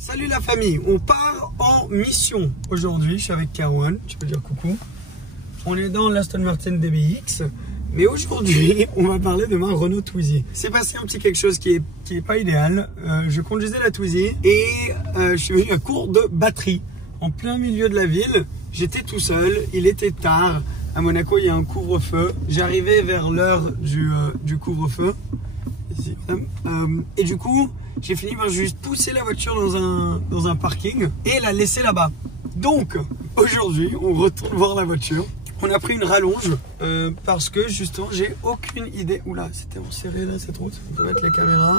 Salut la famille, on part en mission aujourd'hui. Je suis avec Carouane, tu peux dire coucou. On est dans l'Aston Martin DBX, mais aujourd'hui on va parler de ma Renault Twizy. C'est passé un petit quelque chose qui est pas idéal. Je conduisais la Twizy et je suis venu à court de batterie en plein milieu de la ville. J'étais tout seul, il était tard. À Monaco, il y a un couvre-feu. J'arrivais vers l'heure du couvre-feu. Ici, et du coup, j'ai fini par juste pousser la voiture dans un parking et la laisser là-bas. Donc, aujourd'hui, on retourne voir la voiture. On a pris une rallonge parce que justement, j'ai aucune idée. Oula, c'était serré là cette route. On peut mettre les caméras.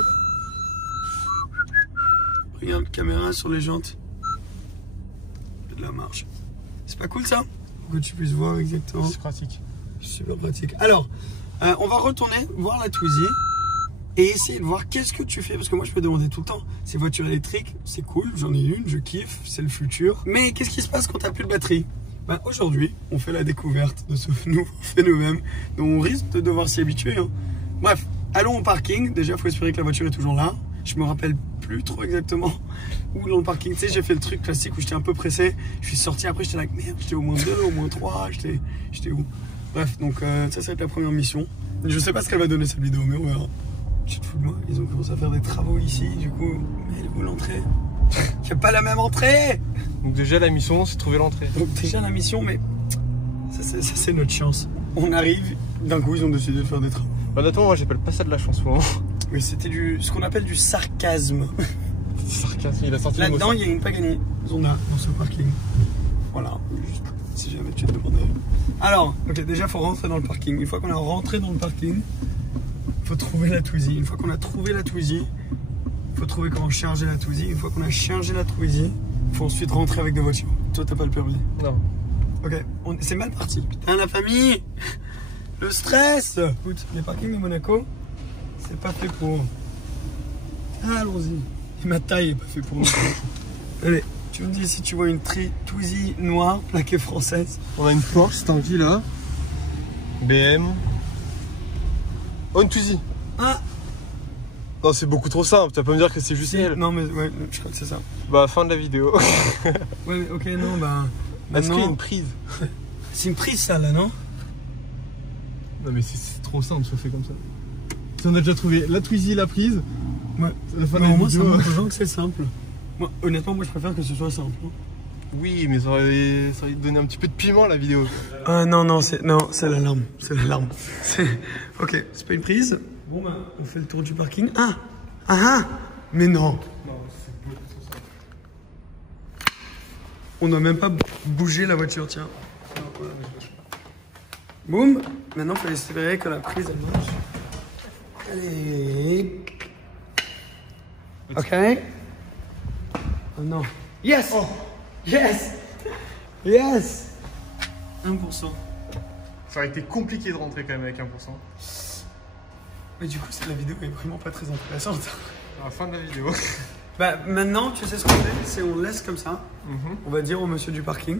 Regarde, caméra sur les jantes. De la marche. C'est pas cool ça? Pour que tu puisses voir exactement. C'est pratique. Super pratique. Alors, on va retourner voir la Twizy et essayer de voir qu'est-ce que tu fais. Parce que moi, je peux demander tout le temps. Ces voitures électriques, c'est cool, j'en ai une, je kiffe, c'est le futur. Mais qu'est-ce qui se passe quand tu n'as plus de batterie? Ben, aujourd'hui, on fait la découverte de ce nouveau phénomène dont on risque de devoir s'y habituer. Hein. Bref, allons au parking. Déjà, il faut espérer que la voiture est toujours là. Je me rappelle plus trop exactement où dans le parking. Tu sais, j'ai fait le truc classique où j'étais un peu pressé. Je suis sorti après, j'étais là, merde, j'étais au moins 2, au moins 3, j'étais où? Bref, donc ça va être la première mission. Je sais pas ce qu'elle va donner cette vidéo, mais on verra. Tu te fous de moi? Ils ont commencé à faire des travaux ici, du coup, mais elle est où l'entrée? Il n'y a pas la même entrée! Donc déjà la mission, c'est trouver l'entrée. Donc déjà la mission, mais ça c'est notre chance. On arrive, d'un coup ils ont décidé de faire des travaux. Honnêtement, moi j'appelle pas ça de la chance pour moi. Mais c'était ce qu'on appelle du sarcasme. Sarcasme, il a sorti là-dedans, il y a une Pagani Zonda dans ce parking. Voilà, juste si jamais tu te demandais. Alors, ok, déjà il faut rentrer dans le parking. Une fois qu'on est rentré dans le parking, il faut trouver la Twizy. Une fois qu'on a trouvé la Twizy, il faut trouver comment charger la Twizy. Une fois qu'on a chargé la Twizy, il faut ensuite rentrer avec des voitures. Toi, t'as pas le permis? Non. Ok, c'est mal parti. Putain, la famille, le stress. Écoute, les parkings de Monaco, c'est pas fait pour. Ah, allons-y. Ma taille est pas fait pour nous. Allez, tu me dis si tu vois une Twizy noire plaquée française. On a une Porsche, c'est en ville là. BM. Oh, une Twizy. Ah. Non, c'est beaucoup trop simple, tu vas pas me dire que c'est juste elle. Non, mais ouais, je crois que c'est ça. Bah, fin de la vidéo. Ouais, mais ok, non, bah. Est-ce qu'il y a une prise? C'est une prise ça là, non? Non, mais c'est trop simple, ça fait comme ça. Si on a déjà trouvé la Twizy, la prise. Ouais. La fin de la moi, vidéo. ça montre aux gens que c'est simple. Moi, honnêtement, moi je préfère que ce soit simple. Oui, mais ça aurait donné un petit peu de piment à la vidéo. Ah non, c'est l'alarme. C'est l'alarme. Ok, c'est pas une prise. Bon bah, on fait le tour du parking. Mais non. On n'a même pas bougé la voiture, tiens. Boum. Maintenant, il faut espérer que la prise elle marche. Allez. Ok. Oh non. Yes. Oh. Yes. Yes. 1%. Ça aurait été compliqué de rentrer quand même avec 1%. Mais du coup, la vidéo est vraiment pas très intéressante. À la fin de la vidéo. Bah maintenant, tu sais ce qu'on fait, c'est on laisse comme ça. On va dire au monsieur du parking.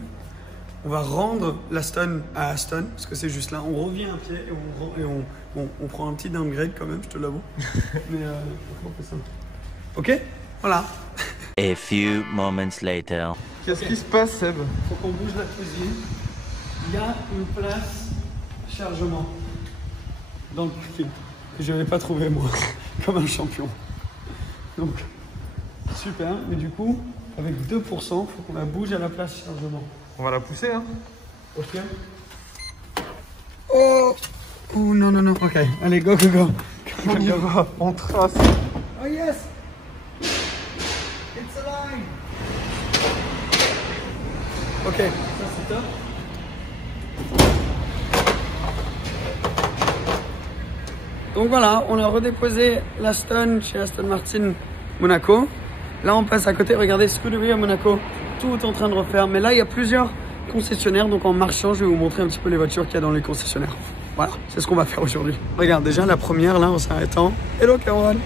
On va rendre l'Aston à Aston, parce que c'est juste là. On revient à pied et on prend un petit downgrade quand même, je te l'avoue. Mais on fait ça. Ok? Voilà. A few moments later. Qu'est-ce qui se passe, Seb? Faut qu'on bouge la cuisine. Il y a une place chargement dans le parking que je n'avais pas trouvé moi, comme un champion. Donc, super. Mais du coup, avec 2%, il faut qu'on la bouge à la place chargement. On va la pousser, hein? Ok. Oh non. Ok, allez, go. On y va, on trace. Oh yes! It's alive! Ok, ça c'est top. Donc voilà, on a redéposé l'Aston chez Aston Martin Monaco. Là on passe à côté, regardez Scuderia Monaco, tout est en train de refaire. Mais là il y a plusieurs concessionnaires, donc en marchant je vais vous montrer un petit peu les voitures qu'il y a dans les concessionnaires. Voilà, c'est ce qu'on va faire aujourd'hui. Regarde, déjà la première là en s'arrêtant. Hello Carouane.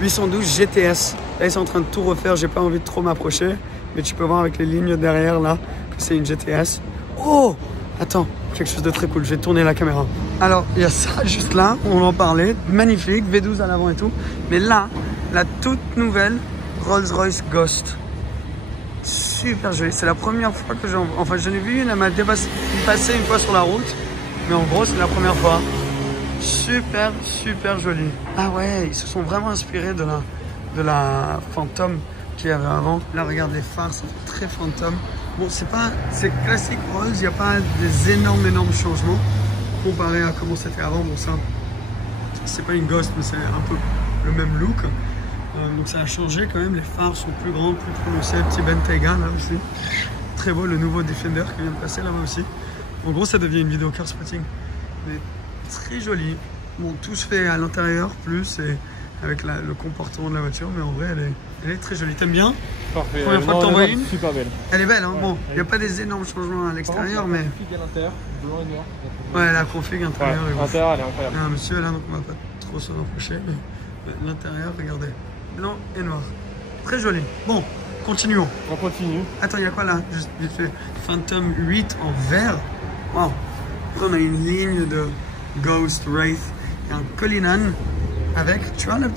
812 GTS. Là ils sont en train de tout refaire, j'ai pas envie de trop m'approcher. Mais tu peux voir avec les lignes derrière là que c'est une GTS. Oh! Attends, quelque chose de très cool, je vais tourner la caméra. Alors, il y a ça juste là, on en parlait, magnifique, V12 à l'avant et tout. Mais là, la toute nouvelle Rolls-Royce Ghost. Super joli. C'est la première fois que j'en... Enfin, j'en ai vu une, elle m'a dépassé une fois sur la route. Mais en gros, c'est la première fois. Super, super joli. Ah ouais, ils se sont vraiment inspirés de la Phantom qu'il y avait avant. Là, regarde les phares, c'est très Phantom. Bon, c'est classique Rolls, il n'y a pas des énormes changements comparé à comment c'était avant. Bon, ça, c'est pas une Ghost, mais c'est un peu le même look. Donc ça a changé quand même, les phares sont plus grands, plus prononcés, petit Bentayga là aussi. Très beau, le nouveau Defender qui vient de passer là-bas aussi. En gros, ça devient une vidéo car spotting, mais très joli. Bon, tout se fait à l'intérieur plus et avec le comportement de la voiture, mais en vrai, elle est très jolie. T'aimes bien? Parfait. Première fois que t'en vois une? Super belle. Elle est belle, hein. Ouais, bon, il n'y a pas des énormes changements à l'extérieur, mais... La config à l'intérieur, blanc et noir. Ouais, la config intérieure est ouf. L'intérieur, elle est incroyable. Ah, monsieur là, donc on va pas trop s'en approcher, mais l'intérieur, regardez, blanc et noir. Très joli. Bon, continuons. On continue. Attends, il y a quoi là? Juste vite fait. Phantom 8 en vert. Wow. Après, on a une ligne de Ghost, Wraith et un Cullinan avec, tu vois, le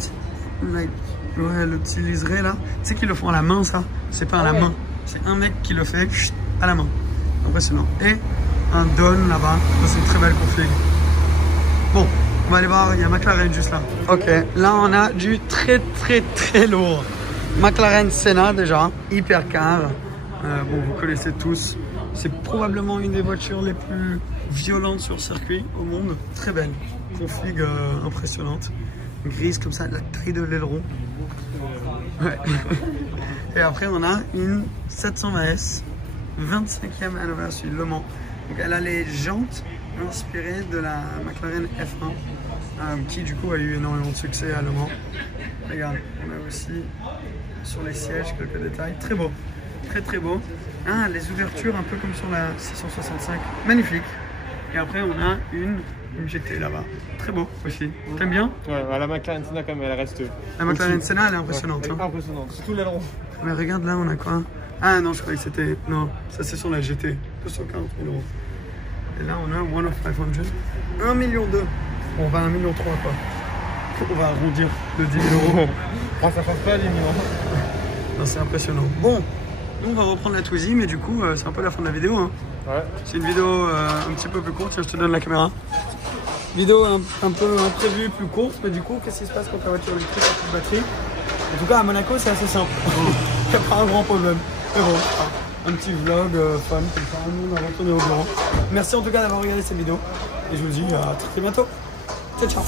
petit liseré là. Tu sais qu'ils le font à la main, ça? C'est pas à la main. C'est un mec qui le fait à la main. Impressionnant. Et un Dawn là-bas. C'est une très belle config. Bon, on va aller voir, il y a McLaren juste là. Ok, là on a du très lourd. McLaren Senna déjà, hypercar. Bon, vous connaissez tous. C'est probablement une des voitures les plus violentes sur circuit au monde. Très belle, config impressionnante. Grise comme ça, la taille de l'aileron. Ouais. Et après on a une 720S, 25e anniversaire Le Mans. Donc elle a les jantes inspirées de la McLaren F1 qui du coup a eu énormément de succès à Le Mans. Regarde, on a aussi sur les sièges quelques détails. Très beau, très beau. Ah, les ouvertures un peu comme sur la 665. Magnifique. Et après on a une GT là-bas. Très beau aussi. T'aimes bien? Ouais, la McLaren Senna quand même, elle reste... La McLaren Senna, elle est impressionnante. Ouais, elle est impressionnante, surtout l'aileron. Mais regarde là, on a quoi? Ah non, je croyais que c'était... Non, ça c'est sur la GT. 240 000 €. Et là, on a One of 500. 1,2 million. On va à 1,3 million quoi. On va arrondir de 10 000 €. Ah, ça change pas les millions. Non, c'est impressionnant. Bon, nous on va reprendre la Twizy, mais du coup, c'est un peu la fin de la vidéo. Hein. Ouais. C'est une vidéo un petit peu plus courte. Tiens, je te donne la caméra. Vidéo un peu imprévue, plus courte, mais du coup, qu'est-ce qui se passe quand ta voiture électrique a plus de batterie? En tout cas, à Monaco, c'est assez simple. Il n'y a pas un grand problème. Mais bon, un petit vlog fun, comme ça, nous on va retourner au bureau. Merci en tout cas d'avoir regardé cette vidéo. Et je vous dis à très bientôt. Ciao, ciao.